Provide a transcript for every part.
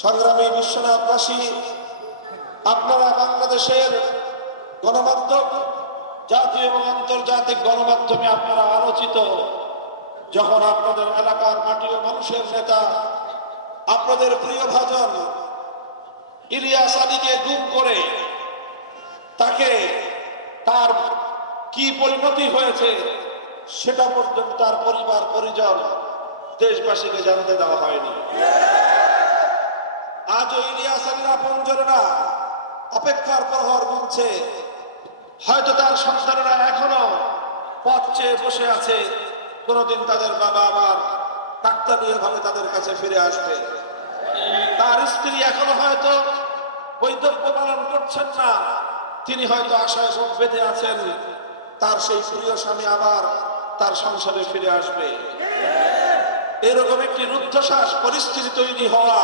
সংগ্রামী বিশ্বনাথবাসী আপনারা বাংলাদেশের গণমাধ্যম, জাতীয় এবং আন্তর্জাতিক গণমাধ্যমে আপনারা আলোচিত। যখন আপনাদের এলাকার মাটি ও মানুষের নেতা, আপনাদের প্রিয় ভাজন ইলিয়াস আলীকে গুম করে তাকে তার কি পরিণতি হয়েছে সেটা পর্যন্ত তার পরিবার, পরিজন দেশবাসীকে জানতে দেওয়া হয়নি। আপনজনেরা অপেক্ষার প্রহর গুনছে। হয়তো তার এখনও বসে আছে। তাদের বাবা আবার ভাবে তাদের কাছে ফিরে আসবে। তার স্ত্রী এখনও হয়তো বৈধব্য পালন করছেন না। তিনি হয়তো আশায় বেঁধে আছেন। তার সেই প্রিয় স্বামী আবার তার সংসারে ফিরে আসবে। এরকম একটি রুদ্ধশ্বাস পরিস্থিতি তৈরি হওয়া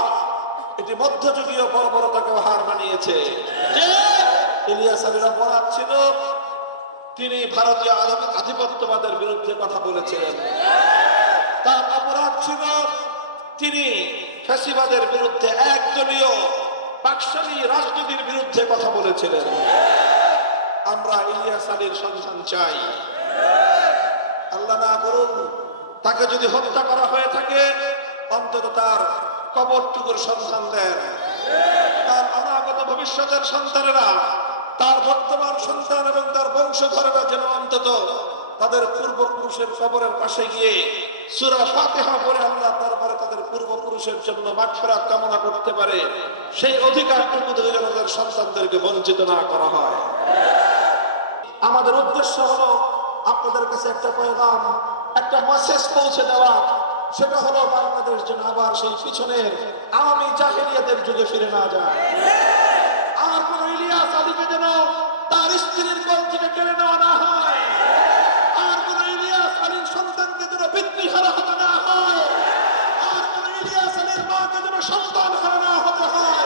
এটি মধ্যযুগীয় বর্বরতাকে হার মানিয়েছে। ইলিয়াস আলীর অপরাধ ছিল, তিনি ভারতীয় আধি- আধিপত্যবাদের বিরুদ্ধে কথা বলেছিলেন। তার অপরাধ ছিল, তিনি ফ্যাসিবাদের বিরুদ্ধে একদলীয় পাকশালী রাজনীতির বিরুদ্ধে কথা বলেছিলেন। আমরা ইলিয়াস আলীর সন্ধান চাই। আল্লাহ না করুন, তাকে যদি হত্যা করা হয়ে থাকে, অন্তত তার কবরটুকুর সন্ধান দেন তার অনাগত ভবিষ্যতের সন্তানেরা, তার বর্তমান সন্তান এবং তার বংশধরেরা যেন অন্তত তাদের পূর্বপুরুষের কবরের পাশে গিয়ে সুরা ফাতেহা পড়ে আল্লাহ দরবারে তাদের পূর্বপুরুষের জন্য মাগফিরাত কামনা করতে পারে। সেই অধিকারটুকু থেকে যেন তাদের সন্তানদেরকে বঞ্চিত না করা হয়। আমাদের উদ্দেশ্য হলো আপনাদের কাছে একটা পয়গাম, একটা মেসেজ পৌঁছে দেওয়া। সেটা হলো বাংলাদেশ যেন আবার সেই পিছনের আওয়ামী জাহেরিয়াদের যুগে ফিরে না যায়। আর কোন ইলিয়াস আলীকে যেন তার স্ত্রীর কোল থেকে কেড়ে নেওয়া না হয়। আর কোন ইলিয়াস আলীর সন্তানকে যেন পিতৃহারা হতে না হয়। আর কোন ইলিয়াস আলীর মাকে যেন সন্তান হারা না হতে হয়।